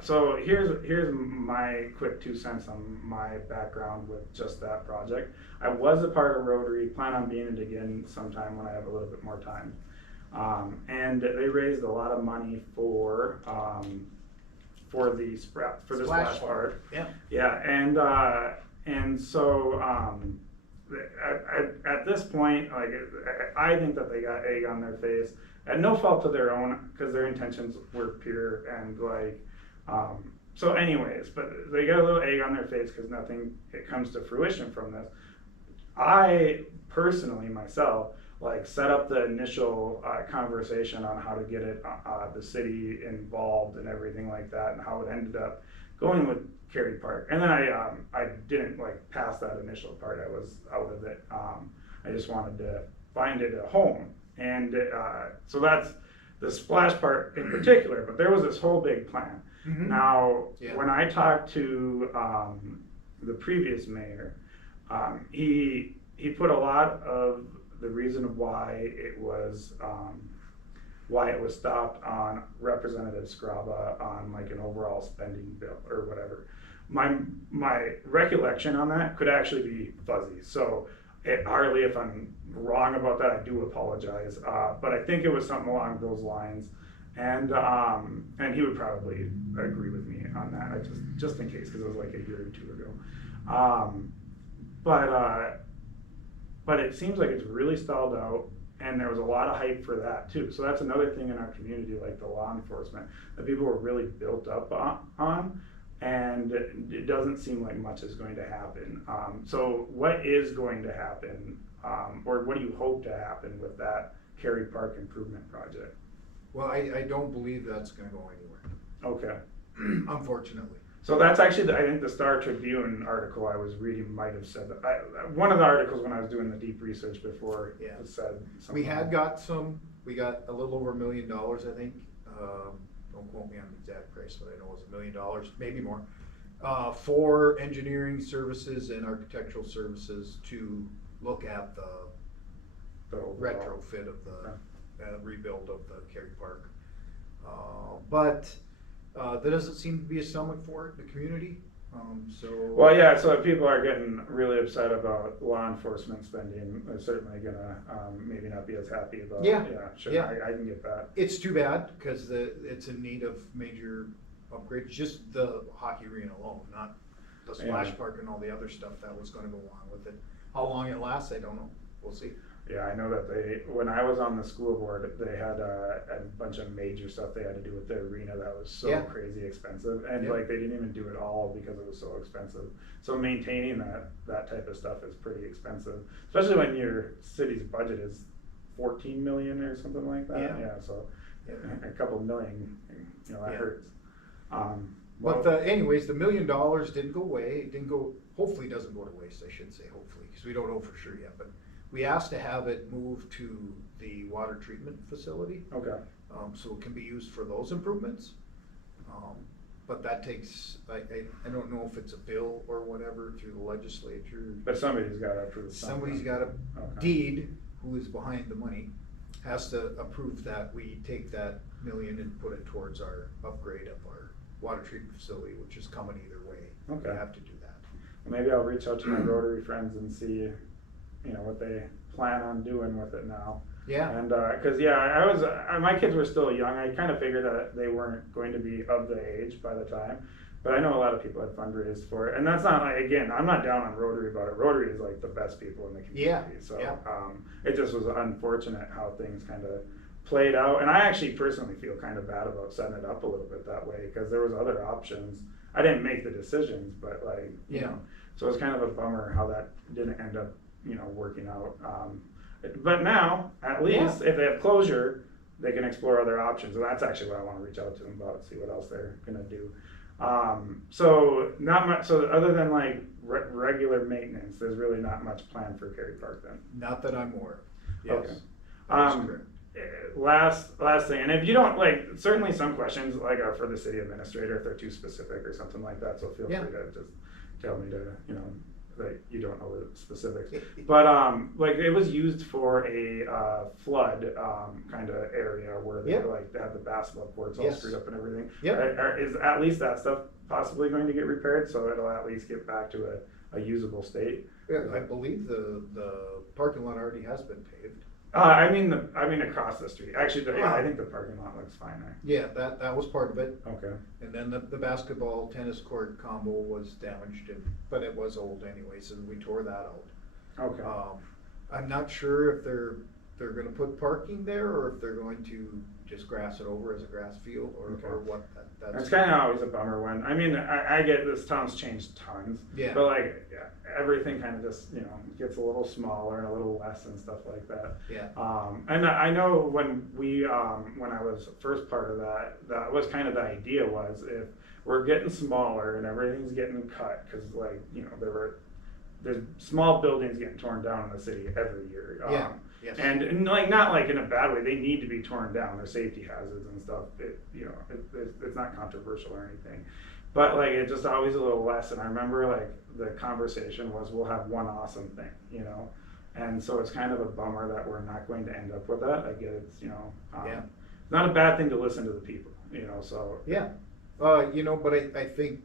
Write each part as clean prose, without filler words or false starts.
So here's my quick 2 cents on my background with just that project. I was a part of Rotary, plan on being it again sometime when I have a little bit more time. And they raised a lot of money for the splash part. Yeah. Yeah, and so at this point, like I think that they got egg on their face at no fault of their own because their intentions were pure and like so anyways, but they got a little egg on their face because nothing comes to fruition from this. I personally myself like set up the initial conversation on how to get the city involved and everything like that, and how it ended up going with Kerry Park. And then I didn't like pass that initial part. I was out of it. I just wanted to find it a home, and so that's the splash part in particular. But there was this whole big plan. Mm-hmm. Now, when I talked to the previous mayor, he put a lot of the reason why it was stopped on Representative Scraba on like an overall spending bill or whatever. My recollection on that could actually be fuzzy. So Harley, if I'm wrong about that, I do apologize. But I think it was something along those lines. And he would probably agree with me on that. I just in case, because it was like a year or two ago. But it seems like it's really stalled out, and there was a lot of hype for that too. So that's another thing in our community, like the law enforcement, that people were really built up on, and it doesn't seem like much is going to happen. So what is going to happen, or what do you hope to happen with that Kerry Park improvement project? Well, I don't believe that's gonna go anywhere. Okay. Unfortunately. So that's actually, I think the Star Tribune article I was reading might have said that. One of the articles when I was doing the deep research before said something. We got a little over $1 million, I think. Don't quote me on the exact price, but I know it was $1 million, maybe more, for engineering services and architectural services to look at the retrofit of the rebuild of the Kerry Park. But there doesn't seem to be a stomach for it in the community. So if people are getting really upset about law enforcement spending, they're certainly gonna maybe not be as happy about it. I can get that. It's too bad because it's in need of major upgrades, just the hockey arena alone, not the splash park and all the other stuff that was gonna go along with it. How long it lasts, I don't know. We'll see. Yeah, I know that when I was on the school board, they had a bunch of major stuff they had to do with the arena that was so crazy expensive, and like they didn't even do it all because it was so expensive. So maintaining that type of stuff is pretty expensive, especially when your city's budget is 14 million or something like that. So a couple million, that hurts. But anyways, the $1 million didn't go away. It didn't go. Hopefully, it doesn't go to waste. I should say hopefully, because we don't know for sure yet, but. We asked to have it moved to the water treatment facility. Okay. So it can be used for those improvements. But that takes, I don't know if it's a bill or whatever through the legislature. But somebody's got to approve something. Somebody's got to, Deed, who is behind the money, has to approve that we take that $1 million and put it towards our upgrade of our water treatment facility, which is coming either way. Okay. We have to do that. Well, maybe I'll reach out to my Rotary friends and see what they plan on doing with it now. Yeah. And because my kids were still young. I kind of figured that they weren't going to be of the age by the time, but I know a lot of people had fundraised for it, and that's not like, again, I'm not down on Rotary about it. Rotary is like the best people in the community. It just was unfortunate how things kind of played out, and I actually personally feel kind of bad about setting it up a little bit that way because there was other options. I didn't make the decisions, but so it's kind of a bummer how that didn't end up working out. But now, at least, if they have closure, they can explore other options. And that's actually what I want to reach out to them about, see what else they're going to do. So not much. So other than like regular maintenance, there's really not much planned for Kerry Park then. Not that I'm aware of. Yes. Okay. Last thing, and if you don't certainly some questions are for the city administrator if they're too specific or something like that. So feel free to just tell me to that you don't know the specifics. But like it was used for a flood kind of area where they like had the basketball courts all screwed up and everything. Is at least that stuff possibly going to get repaired, so it'll at least get back to a usable state? Yeah, I believe the parking lot already has been paved. I mean across the street. Actually, I think the parking lot looks fine there. Yeah, that was part of it. Okay. And then the basketball tennis court combo was damaged, but it was old anyway, so we tore that out. Okay. I'm not sure if they're going to put parking there or if they're going to just grass it over as a grass field or what. It's kind of always a bummer when, I get this town's changed tons, but like everything kind of just, gets a little smaller and a little less and stuff like that. Yeah. And I know when when I was first part of that was kind of the idea was if we're getting smaller and everything's getting cut, because like, there's small buildings getting torn down in the city every year. Yes. And like not like in a bad way, they need to be torn down. They're safety hazards and stuff. It's not controversial or anything, but like it's just always a little less. And I remember like the conversation was we'll have one awesome thing, and so it's kind of a bummer that we're not going to end up with that. I get it's it's not a bad thing to listen to the people, so but I think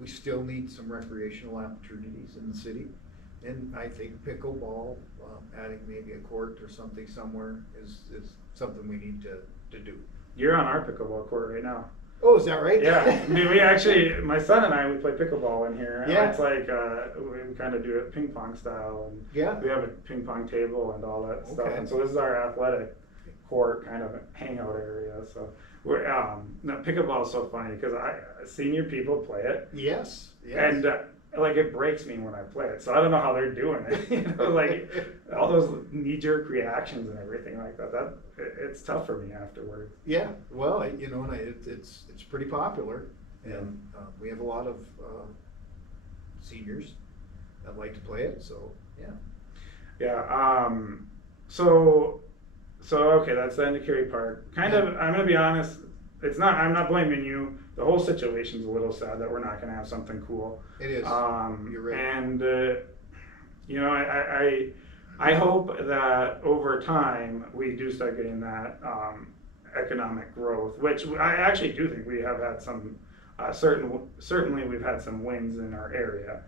we still need some recreational opportunities in the city. And I think pickleball, adding maybe a court or something somewhere is something we need to do. You're on our pickleball court right now. Oh, is that right? Yeah, we actually, my son and I, we play pickleball in here. Yeah. It's like, we kind of do it ping pong style, and we have a ping pong table and all that stuff. And so this is our athletic court kind of hangout area. So we're, pickleball is so funny because senior people play it. Yes. And, like it breaks me when I play it, so I don't know how they're doing it. Like all those knee-jerk reactions and everything like that. It's tough for me afterwards. Yeah, well, it's pretty popular, and we have a lot of seniors that like to play it. So yeah. So okay, that's the end of Kerry Park. Kind of. I'm gonna be honest. It's not. I'm not blaming you. The whole situation's a little sad that we're not going to have something cool. It is. You're right. And I hope that over time we do start getting that economic growth, which I actually do think we have had some. Certainly, we've had some wins in our area.